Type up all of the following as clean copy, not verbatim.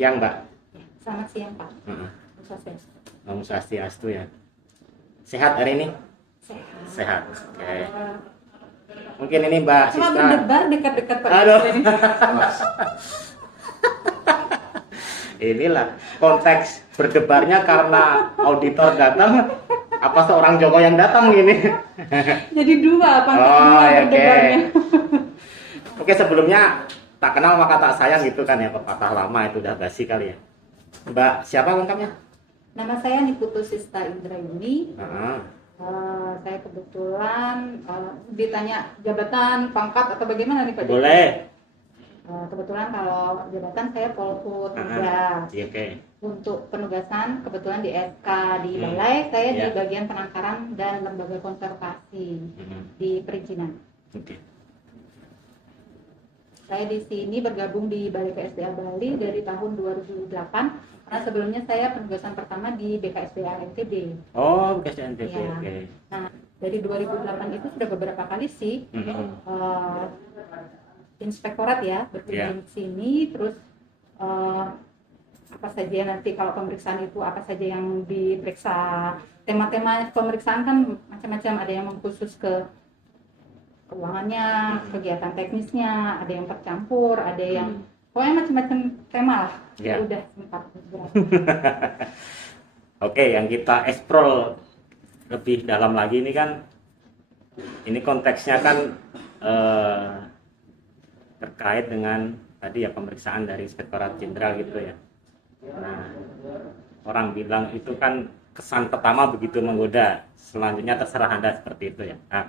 Siang, Mbak. Selamat siang, Pak. Heeh. Swastiastu. Om Swastiastu ya. Sehat hari ini? Sehat. Sehat. Oke. Mungkin ini Mbak Cuma Sista. berdebar dekat-dekat Pak. Aduh. Ini. Inilah konteks berdebarnya karena auditor datang apa seorang Joko yang datang ini. Jadi dua pangkat Oh, dua ya, oke. berdebarnya. Oke, sebelumnya tak kenal maka tak sayang gitu kan ya, pepatah lama itu udah basi kali ya. Mbak, siapa lengkapnya? Nama saya Niputu Sista Indrayuni. Heeh. Saya kebetulan ditanya jabatan, pangkat atau bagaimana nih Pak? Boleh. Kebetulan kalau jabatan saya Polhut Iya, 3. oke. Untuk penugasan kebetulan di SK di Balai, saya di Ya. bagian penangkaran dan lembaga konservasi di perizinan. Oke. Saya di sini bergabung di Balai KSDA Bali dari tahun 2008. Karena sebelumnya saya penugasan pertama di BKSDA NTB. Oh, bekas NTB. Iya. Oke. Nah, dari 2008 itu sudah beberapa kali sih inspektorat ya berkunjung ke sini, terus apa saja nanti kalau pemeriksaan itu apa saja yang diperiksa, tema-tema pemeriksaan kan macam-macam, ada yang khusus ke keuangannya, kegiatan teknisnya, ada yang tercampur, ada yang pokoknya macam-macam tema lah. Ya. Udah sempat beberapa. Oke, yang kita eksplor lebih dalam lagi ini kan, ini konteksnya kan terkait dengan tadi ya pemeriksaan dari Inspektorat Jenderal gitu ya. Nah, orang bilang itu kan kesan pertama begitu menggoda, selanjutnya terserah Anda seperti itu ya. Nah,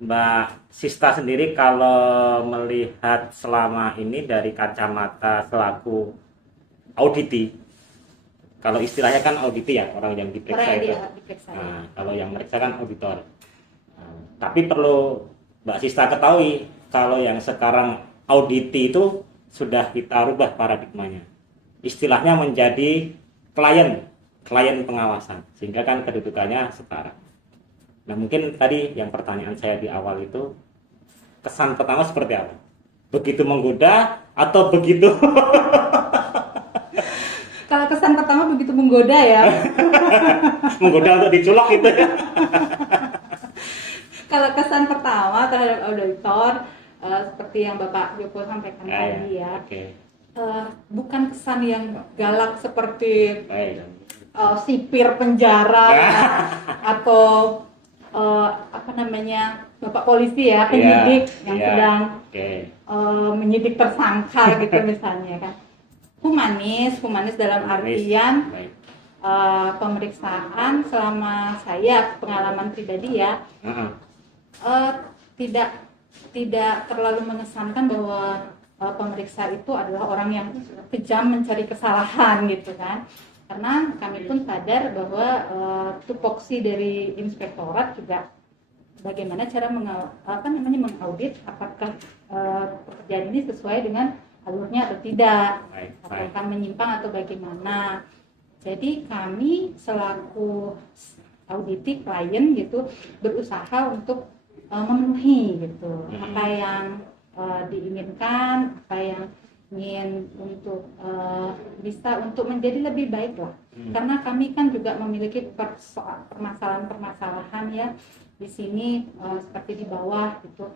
Mbak Sista sendiri kalau melihat selama ini dari kacamata selaku auditi, kalau istilahnya kan auditi ya, orang yang diperiksa Orang itu. yang diperiksa. Nah, kalau yang meriksa kan auditor. Nah, tapi perlu Mbak Sista ketahui kalau yang sekarang auditi itu sudah kita rubah paradigmanya. Istilahnya menjadi klien pengawasan, sehingga kan kedudukannya setara. Nah, mungkin tadi yang pertanyaan saya di awal itu, kesan pertama seperti apa? Begitu menggoda atau begitu? Kalau kesan pertama begitu menggoda ya. Menggoda untuk diculok gitu ya? Kalau kesan pertama terhadap auditor seperti yang Bapak Joko sampaikan tadi ya, Oke. bukan kesan yang galak seperti Baik. sipir penjara atau apa namanya Bapak polisi ya, penyidik yang sedang menyidik tersangka gitu misalnya kan. Humanis dalam artian Baik. pemeriksaan selama saya pengalaman pribadi ya, tidak terlalu mengesankan bahwa pemeriksa itu adalah orang yang kejam mencari kesalahan gitu kan. Karena kami pun sadar bahwa tupoksi dari inspektorat juga bagaimana cara mengaudit apakah pekerjaan ini sesuai dengan alurnya atau tidak, apakah menyimpang atau bagaimana. Jadi kami selaku auditi klien gitu berusaha untuk memenuhi gitu apa yang diinginkan, apa yang ingin untuk bisa untuk menjadi lebih baik lah. Karena kami kan juga memiliki permasalahan-permasalahan ya di sini seperti di bawah gitu,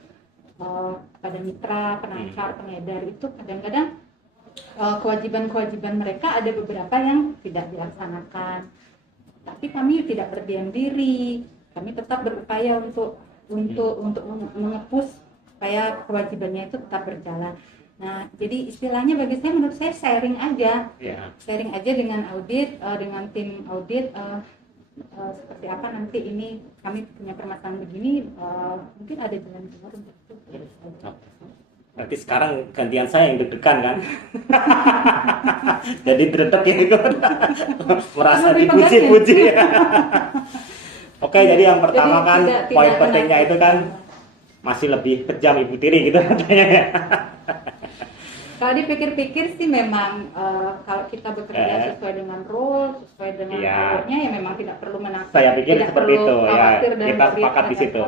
pada mitra, penangkar, pengedar itu kadang-kadang kewajiban-kewajiban mereka ada beberapa yang tidak dilaksanakan. Tapi kami tidak berdiam diri, kami tetap berupaya untuk mengepus supaya kewajibannya itu tetap berjalan. Nah, jadi istilahnya bagi saya, menurut saya sharing aja dengan audit, dengan tim audit, seperti apa nanti ini kami punya permasalahan begini, mungkin ada jalan keluar untuk itu. Berarti sekarang gantian saya yang deg-degan kan? Jadi dredeg ya itu, merasa dipuji-puji ya. Oke, jadi yang pertama kan poin pentingnya itu kan masih lebih kejam Ibu Tiri gitu katanya ya. Kalau dipikir-pikir sih memang kalau kita bekerja sesuai dengan rule, sesuai dengan alurnya ya memang tidak perlu menakut. Saya pikir seperti itu ya. Dan kita sepakat di situ.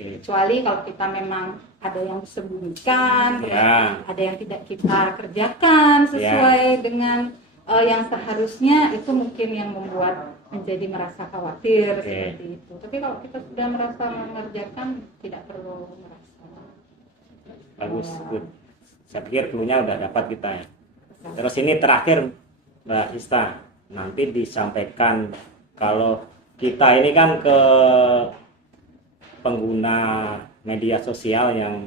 Oke. Kecuali kalau kita memang ada yang disembunyikan, Ya. ada yang tidak kita kerjakan sesuai dengan yang seharusnya, itu mungkin yang membuat menjadi merasa khawatir seperti itu. Tapi kalau kita sudah merasa mengerjakan, tidak perlu merasa. Bagus, good. Saya pikir clue-nya udah dapat kita ya. Terus ini terakhir Mbak Ista, nanti disampaikan kalau kita ini kan ke pengguna media sosial yang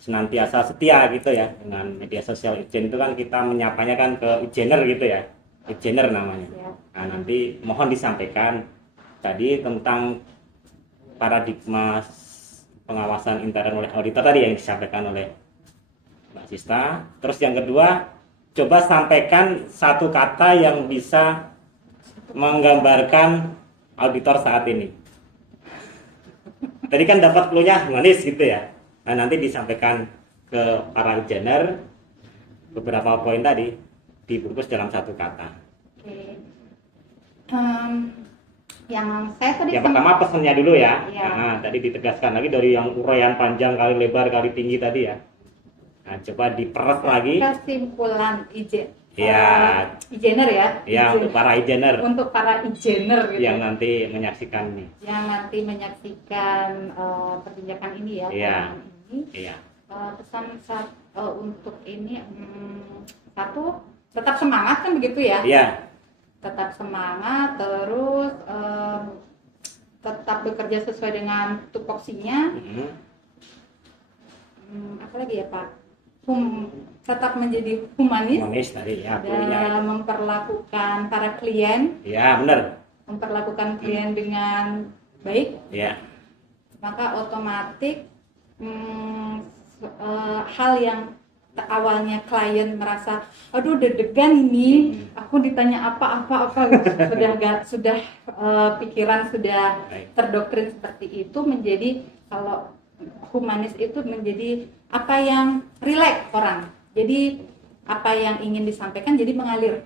senantiasa setia gitu ya dengan media sosial Ijen itu kan kita menyapanya kan ke Ijener gitu ya, Ijener namanya. Nah, nanti mohon disampaikan tadi tentang paradigma pengawasan intern oleh auditor tadi yang disampaikan oleh Mbak Sista. Terus yang kedua, coba sampaikan satu kata yang bisa menggambarkan auditor saat ini. Tadi kan dapat clue-nya humanis gitu ya. Nah, nanti disampaikan ke para Ijener beberapa poin tadi dibungkus dalam satu kata. Oke. Yang saya tadi Yang pertama pesannya dulu ya. Iya. Nah, tadi ditegaskan lagi dari yang uraian panjang kali lebar kali tinggi tadi ya. Nah, coba diperes lagi. kesimpulan Iya. Ijener ya. Ya, untuk para Ijener Untuk para Ijener gitu. yang nanti menyaksikan ini. Yang nanti menyaksikan perbincangan ini ya. Iya. Tayangan ini. Iya. Pesan untuk ini satu, tetap semangat kan begitu ya. Iya. Tetap semangat, terus tetap bekerja sesuai dengan tupoksinya. Apa lagi ya Pak? Tetap menjadi humanis Humanis tadi ya. Clue-nya. dan memperlakukan para klien, Ya, benar. memperlakukan klien dengan baik, Ya. maka otomatis hal yang awalnya klien merasa aduh deg-degan ini, aku ditanya apa sudah pikiran sudah Baik. terdoktrin seperti itu, menjadi kalau humanis itu menjadi apa yang rileks orang, jadi apa yang ingin disampaikan jadi mengalir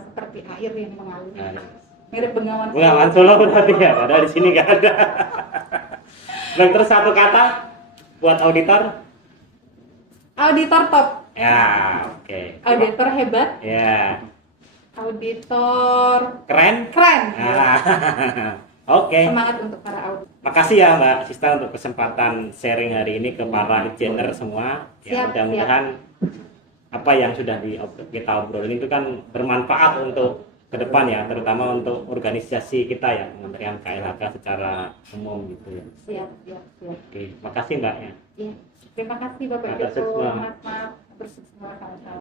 seperti air yang mengalir, mirip Bengawan Bengawan Solo berarti ya, padahal di sini nggak ada. Baik, terus satu kata buat auditor. Auditor top, Ya, oke. auditor hebat, Ya, auditor keren. keren. Nah, oke. Semangat untuk para auditor. Makasih ya Mbak Sista untuk kesempatan sharing hari ini ke para Ijener semua. Ya, Siap, mudah-mudahan apa yang sudah kita obrolin itu kan bermanfaat untuk ke depan ya, terutama untuk organisasi kita ya, Kementerian KLHK secara umum gitu ya. Siap. Oke, makasih Mbak ya. Iya. Terima kasih Bapak Atas Ibu. semua. Maaf bersama sama.